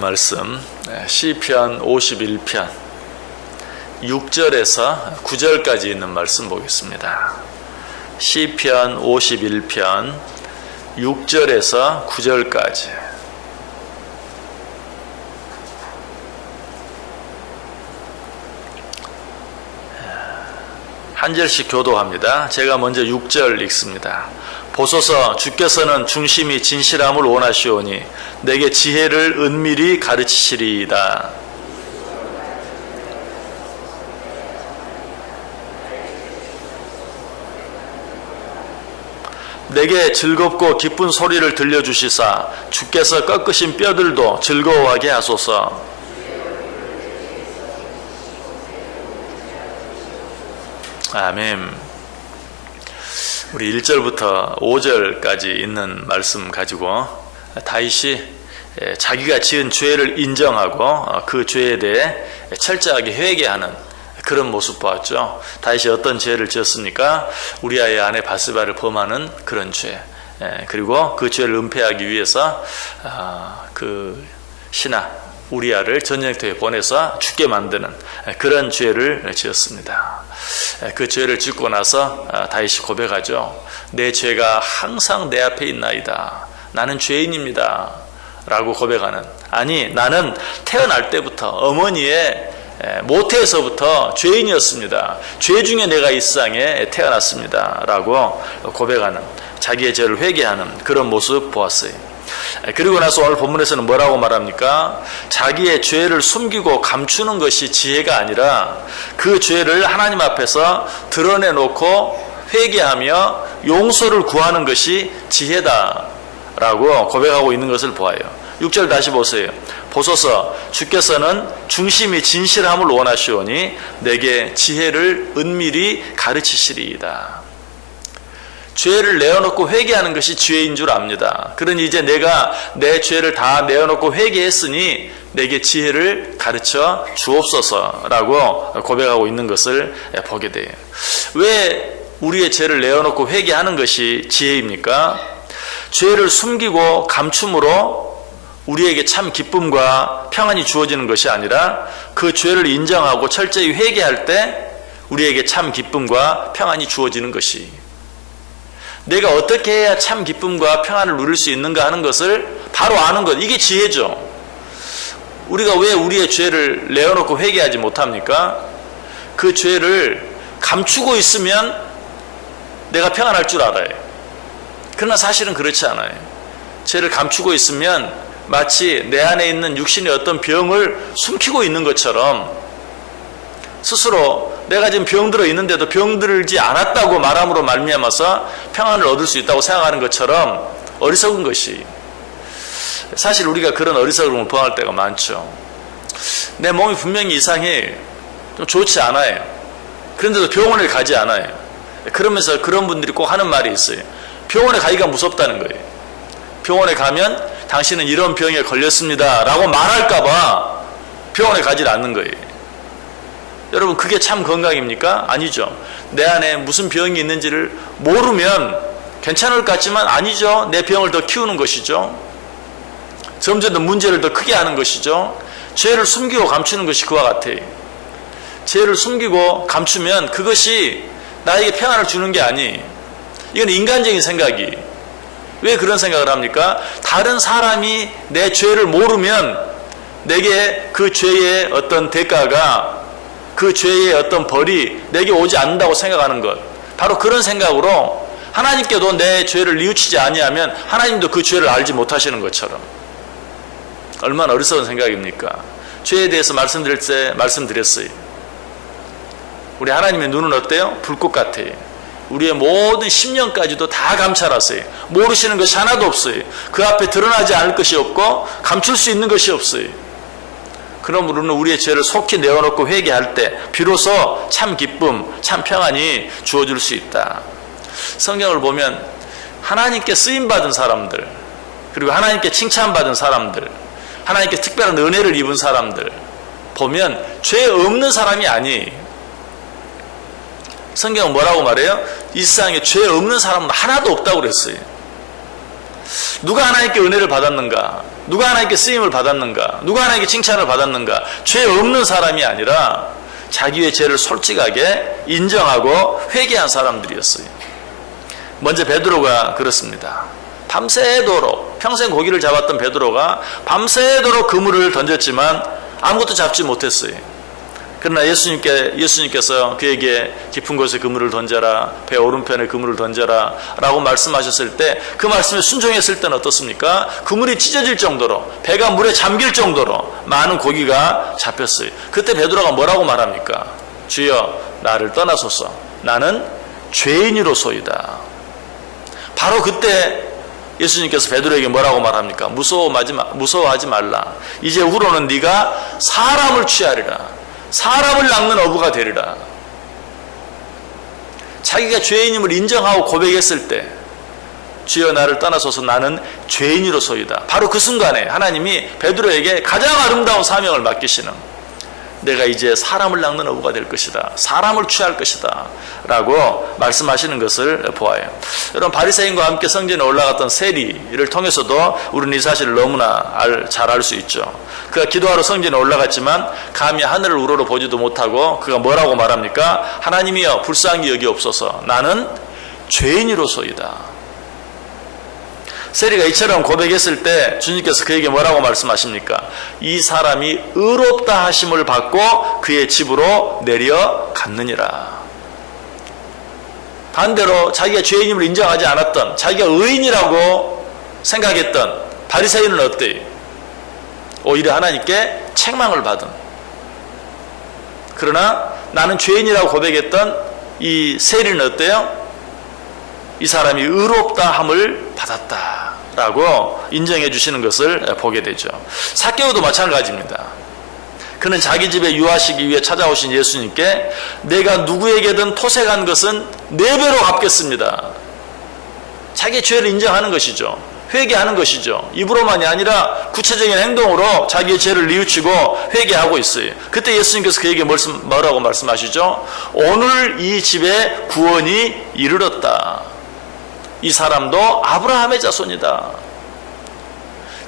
말씀 시편 51편 6절에서 9절까지 있는 말씀 보겠습니다. 시편 51편 6절에서 9절까지. 한 절씩 교도합니다. 제가 먼저 6절 읽습니다. 보소서, 주께서는 중심이 진실함을 원하시오니 내게 지혜를 은밀히 가르치시리이다. 내게 즐겁고 기쁜 소리를 들려주시사 주께서 꺾으신 뼈들도 즐거워하게 하소서. 아멘. 우리 1절부터 5절까지 있는 말씀 가지고 다윗이 자기가 지은 죄를 인정하고 그 죄에 대해 철저하게 회개하는 그런 모습 보았죠. 다윗이 어떤 죄를 지었습니까? 우리아의 아내 바스바를 범하는 그런 죄, 그리고 그 죄를 은폐하기 위해서 그 신하 우리아를 전쟁터에 보내서 죽게 만드는 그런 죄를 지었습니다. 그 죄를 짓고 나서 다윗이 고백하죠. 내 죄가 항상 내 앞에 있나이다. 나는 죄인입니다. 라고 고백하는, 아니 나는 태어날 때부터 어머니의 모태에서부터 죄인이었습니다. 죄 중에 내가 이 세상에 태어났습니다. 라고 고백하는, 자기의 죄를 회개하는 그런 모습 보았어요. 그리고 나서 오늘 본문에서는 뭐라고 말합니까? 자기의 죄를 숨기고 감추는 것이 지혜가 아니라 그 죄를 하나님 앞에서 드러내놓고 회개하며 용서를 구하는 것이 지혜다 라고 고백하고 있는 것을 보아요. 6절 다시 보세요. 보소서, 주께서는 중심이 진실함을 원하시오니 내게 지혜를 은밀히 가르치시리이다. 죄를 내어놓고 회개하는 것이 지혜인 줄 압니다. 그러니 이제 내가 내 죄를 다 내어놓고 회개했으니 내게 지혜를 가르쳐 주옵소서라고 고백하고 있는 것을 보게 돼요. 왜 우리의 죄를 내어놓고 회개하는 것이 지혜입니까? 죄를 숨기고 감춤으로 우리에게 참 기쁨과 평안이 주어지는 것이 아니라 그 죄를 인정하고 철저히 회개할 때 우리에게 참 기쁨과 평안이 주어지는 것이, 내가 어떻게 해야 참 기쁨과 평안을 누릴 수 있는가 하는 것을 바로 아는 것, 이게 지혜죠. 우리가 왜 우리의 죄를 내어놓고 회개하지 못합니까? 그 죄를 감추고 있으면 내가 평안할 줄 알아요. 그러나 사실은 그렇지 않아요. 죄를 감추고 있으면 마치 내 안에 있는 육신의 어떤 병을 숨기고 있는 것처럼 스스로 내가 지금 병들어 있는데도 병들지 않았다고 말함으로 말미암아서 평안을 얻을 수 있다고 생각하는 것처럼 어리석은 것이, 사실 우리가 그런 어리석음을 범할 때가 많죠. 내 몸이 분명히 이상해, 좀 좋지 않아요. 그런데도 병원에 가지 않아요. 그러면서 그런 분들이 꼭 하는 말이 있어요. 병원에 가기가 무섭다는 거예요. 병원에 가면 당신은 이런 병에 걸렸습니다 라고 말할까봐 병원에 가지 않는 거예요. 여러분, 그게 참 건강입니까? 아니죠. 내 안에 무슨 병이 있는지를 모르면 괜찮을 것 같지만 아니죠. 내 병을 더 키우는 것이죠. 점점 더 문제를 더 크게 하는 것이죠. 죄를 숨기고 감추는 것이 그와 같아요. 죄를 숨기고 감추면 그것이 나에게 평안을 주는 게 아니, 이건 인간적인 생각이. 왜 그런 생각을 합니까? 다른 사람이 내 죄를 모르면 내게 그 죄의 어떤 대가가, 그 죄의 어떤 벌이 내게 오지 않는다고 생각하는 것, 바로 그런 생각으로 하나님께도 내 죄를 뉘우치지 아니하면 하나님도 그 죄를 알지 못하시는 것처럼. 얼마나 어리석은 생각입니까? 죄에 대해서 말씀드릴 때 말씀드렸어요. 우리 하나님의 눈은 어때요? 불꽃 같아요. 우리의 모든 심령까지도 다 감찰하세요. 모르시는 것이 하나도 없어요. 그 앞에 드러나지 않을 것이 없고 감출 수 있는 것이 없어요. 그러므로는 우리의 죄를 속히 내어놓고 회개할 때 비로소 참 기쁨, 참 평안이 주어질 수 있다. 성경을 보면 하나님께 쓰임받은 사람들, 그리고 하나님께 칭찬받은 사람들, 하나님께 특별한 은혜를 입은 사람들 보면 죄 없는 사람이 아니에요. 성경은 뭐라고 말해요? 이 세상에 죄 없는 사람은 하나도 없다고 그랬어요. 누가 하나님께 은혜를 받았는가? 누가 하나님께 쓰임을 받았는가? 누가 하나님께 칭찬을 받았는가? 죄 없는 사람이 아니라 자기의 죄를 솔직하게 인정하고 회개한 사람들이었어요. 먼저 베드로가 그렇습니다. 밤새도록 평생 고기를 잡았던 베드로가 밤새도록 그물을 던졌지만 아무것도 잡지 못했어요. 그러나 예수님께서 그에게 깊은 곳에 그물을 던져라, 배 오른편에 그물을 던져라 라고 말씀하셨을 때 그 말씀에 순종했을 때는 어떻습니까? 그물이 찢어질 정도로, 배가 물에 잠길 정도로 많은 고기가 잡혔어요. 그때 베드로가 뭐라고 말합니까? 주여, 나를 떠나소서, 나는 죄인이로소이다. 바로 그때 예수님께서 베드로에게 뭐라고 말합니까? 무서워하지 말라. 이제 후로는 네가 사람을 취하리라. 사람을 낚는 어부가 되리라. 자기가 죄인임을 인정하고 고백했을 때 주여 나를 떠나소서 나는 죄인이로소이다. 바로 그 순간에 하나님이 베드로에게 가장 아름다운 사명을 맡기시는, 내가 이제 사람을 낚는 어부가 될 것이다, 사람을 취할 것이다 라고 말씀하시는 것을 보아요. 여러분, 바리새인과 함께 성전에 올라갔던 세리를 통해서도 우리는 이 사실을 너무나 잘 알 수 있죠. 그가 기도하러 성전에 올라갔지만 감히 하늘을 우러러 보지도 못하고 그가 뭐라고 말합니까? 하나님이여 불쌍히 여기옵소서, 나는 죄인이로소이다. 세리가 이처럼 고백했을 때 주님께서 그에게 뭐라고 말씀하십니까? 이 사람이 의롭다 하심을 받고 그의 집으로 내려갔느니라. 반대로 자기가 죄인임을 인정하지 않았던, 자기가 의인이라고 생각했던 바리새인은 어때요? 오히려 하나님께 책망을 받은. 그러나 나는 죄인이라고 고백했던 이 세리는 어때요? 이 사람이 의롭다 함을 받았다라고 인정해 주시는 것을 보게 되죠. 삭개오도 마찬가지입니다. 그는 자기 집에 유하시기 위해 찾아오신 예수님께 내가 누구에게든 토색한 것은 4배로 갚겠습니다. 자기의 죄를 인정하는 것이죠. 회개하는 것이죠. 입으로만이 아니라 구체적인 행동으로 자기의 죄를 뉘우치고 회개하고 있어요. 그때 예수님께서 그에게 뭐라고 말씀하시죠? 오늘 이 집에 구원이 이르렀다. 이 사람도 아브라함의 자손이다.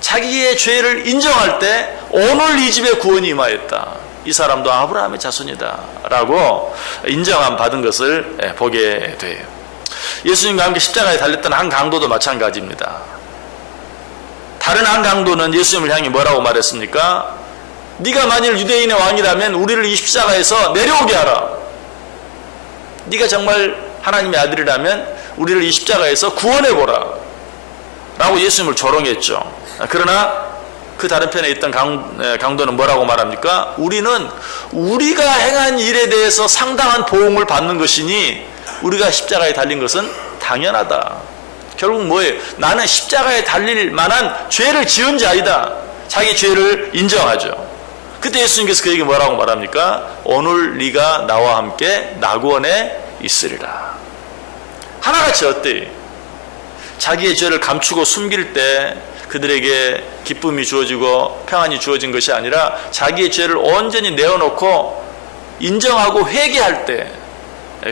자기의 죄를 인정할 때 오늘 이 집에 구원이 임하였다. 이 사람도 아브라함의 자손이다 라고 인정함 받은 것을 보게 돼요. 예수님과 함께 십자가에 달렸던 한 강도도 마찬가지입니다. 다른 한 강도는 예수님을 향해 뭐라고 말했습니까? 네가 만일 유대인의 왕이라면 우리를 이 십자가에서 내려오게 하라. 네가 정말 하나님의 아들이라면 우리를 이 십자가에서 구원해보라 라고 예수님을 조롱했죠. 그러나 그 다른 편에 있던 강도는 뭐라고 말합니까? 우리는 우리가 행한 일에 대해서 상당한 보응을 받는 것이니 우리가 십자가에 달린 것은 당연하다. 결국 뭐예요? 나는 십자가에 달릴 만한 죄를 지은 자이다. 자기 죄를 인정하죠. 그때 예수님께서 그에게 뭐라고 말합니까? 오늘 네가 나와 함께 낙원에 있으리라. 하나같이 어때요? 자기의 죄를 감추고 숨길 때 그들에게 기쁨이 주어지고 평안이 주어진 것이 아니라 자기의 죄를 온전히 내어놓고 인정하고 회개할 때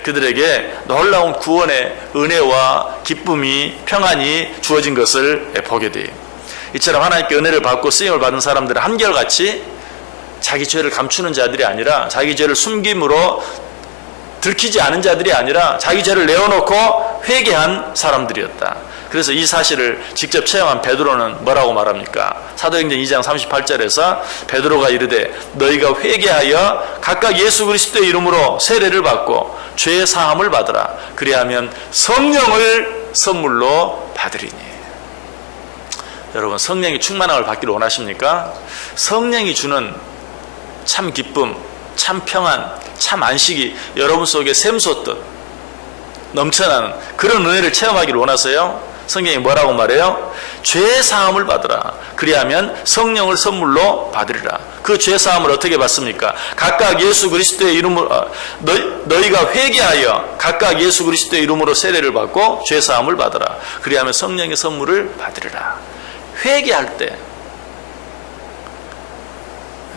그들에게 놀라운 구원의 은혜와 기쁨이 평안이 주어진 것을 보게 돼요. 이처럼 하나님께 은혜를 받고 쓰임을 받은 사람들은 한결같이 자기 죄를 감추는 자들이 아니라 자기 죄를 숨김으로 들키지 않은 자들이 아니라 자기 죄를 내어놓고 회개한 사람들이었다. 그래서 이 사실을 직접 체험한 베드로는 뭐라고 말합니까? 사도행전 2장 38절에서 베드로가 이르되 너희가 회개하여 각각 예수 그리스도의 이름으로 세례를 받고 죄 사함을 받으라. 그리하면 성령을 선물로 받으리니. 여러분, 성령이 충만함을 받기를 원하십니까? 성령이 주는 참 기쁨, 참 평안, 참 안식이 여러분 속에 샘솟듯 넘쳐나는 그런 은혜를 체험하기를 원하세요? 성경이 뭐라고 말해요? 죄 사함을 받으라. 그리하면 성령을 선물로 받으리라. 그 죄 사함을 어떻게 받습니까? 각각 예수 그리스도의 이름으로 너희가 회개하여 각각 예수 그리스도의 이름으로 세례를 받고 죄 사함을 받으라. 그리하면 성령의 선물을 받으리라. 회개할 때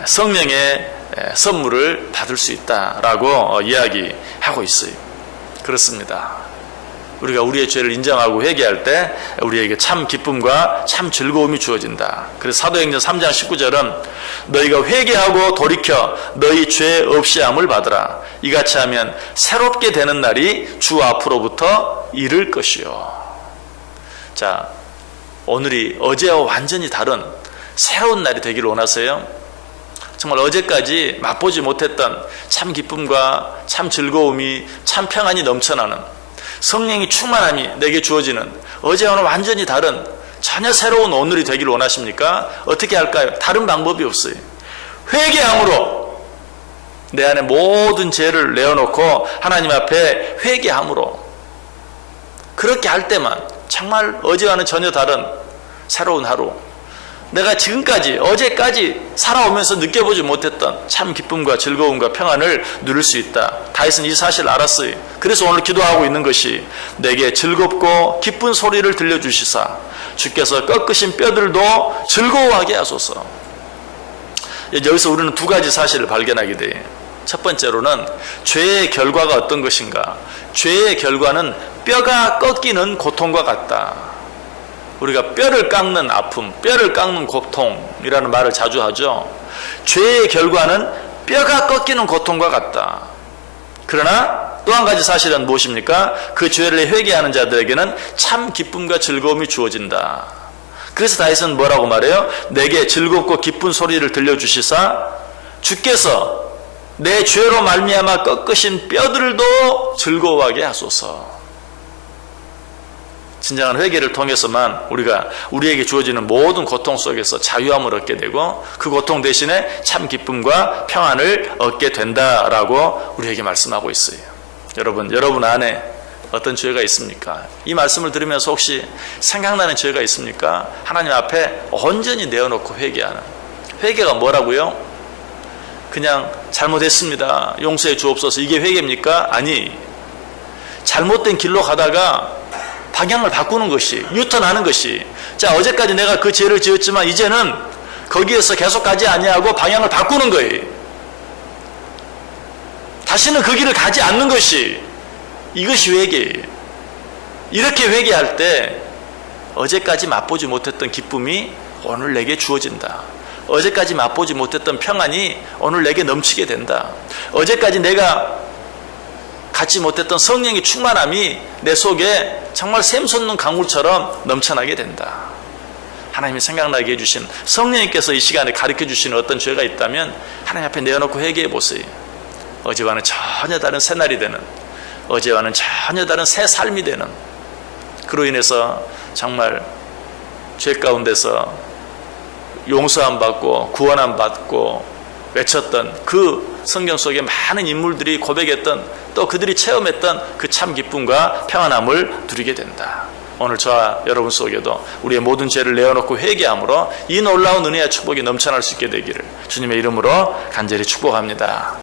성령의 선물을 받을 수 있다라고 이야기하고 있어요. 그렇습니다. 우리가 우리의 죄를 인정하고 회개할 때 우리에게 참 기쁨과 참 즐거움이 주어진다. 그래서 사도행전 3장 19절은 너희가 회개하고 돌이켜 너희 죄 없이함을 받으라. 이같이 하면 새롭게 되는 날이 주 앞으로부터 이를 것이요. 자, 오늘이 어제와 완전히 다른 새로운 날이 되기를 원하세요? 정말 어제까지 맛보지 못했던 참 기쁨과 참 즐거움이 참 평안이 넘쳐나는 성령이 충만함이 내게 주어지는 어제와는 완전히 다른 전혀 새로운 오늘이 되기를 원하십니까? 어떻게 할까요? 다른 방법이 없어요. 회개함으로 내 안에 모든 죄를 내어놓고 하나님 앞에 회개함으로 그렇게 할 때만 정말 어제와는 전혀 다른 새로운 하루, 내가 지금까지 어제까지 살아오면서 느껴보지 못했던 참 기쁨과 즐거움과 평안을 누릴 수 있다. 다윗은 이 사실을 알았어요. 그래서 오늘 기도하고 있는 것이 내게 즐겁고 기쁜 소리를 들려주시사 주께서 꺾으신 뼈들도 즐거워하게 하소서. 여기서 우리는 두 가지 사실을 발견하게 돼요. 첫 번째로는 죄의 결과가 어떤 것인가. 죄의 결과는 뼈가 꺾이는 고통과 같다. 우리가 뼈를 깎는 아픔, 뼈를 깎는 고통이라는 말을 자주 하죠. 죄의 결과는 뼈가 꺾이는 고통과 같다. 그러나 또 한 가지 사실은 무엇입니까? 그 죄를 회개하는 자들에게는 참 기쁨과 즐거움이 주어진다. 그래서 다윗은 뭐라고 말해요? 내게 즐겁고 기쁜 소리를 들려주시사 주께서 내 죄로 말미암아 꺾으신 뼈들도 즐거워하게 하소서. 진정한 회개를 통해서만 우리가 우리에게 주어지는 모든 고통 속에서 자유함을 얻게 되고 그 고통 대신에 참 기쁨과 평안을 얻게 된다라고 우리에게 말씀하고 있어요. 여러분 안에 어떤 죄가 있습니까? 이 말씀을 들으면서 혹시 생각나는 죄가 있습니까? 하나님 앞에 온전히 내어놓고 회개하는. 회개가 뭐라고요? 그냥 잘못했습니다, 용서해 주옵소서, 이게 회개입니까? 아니, 잘못된 길로 가다가 방향을 바꾸는 것이, 유턴하는 것이, 자, 어제까지 내가 그 죄를 지었지만 이제는 거기에서 계속 가지 아니하고 방향을 바꾸는 거예요. 다시는 그 길을 가지 않는 것이, 이것이 회개예요. 이렇게 회개할 때 어제까지 맛보지 못했던 기쁨이 오늘 내게 주어진다. 어제까지 맛보지 못했던 평안이 오늘 내게 넘치게 된다. 어제까지 내가 갖지 못했던 성령의 충만함이 내 속에 정말 샘솟는 강물처럼 넘쳐나게 된다. 하나님이 생각나게 해주신, 성령님께서 이 시간에 가르쳐 주시는 어떤 죄가 있다면 하나님 앞에 내어놓고 회개해 보세요. 어제와는 전혀 다른 새날이 되는, 어제와는 전혀 다른 새 삶이 되는, 그로 인해서 정말 죄 가운데서 용서함 받고 구원함 받고 외쳤던 그 성경 속에 많은 인물들이 고백했던, 또 그들이 체험했던 그 참 기쁨과 평안함을 누리게 된다. 오늘 저와 여러분 속에도 우리의 모든 죄를 내어놓고 회개함으로 이 놀라운 은혜와 축복이 넘쳐날 수 있게 되기를 주님의 이름으로 간절히 축복합니다.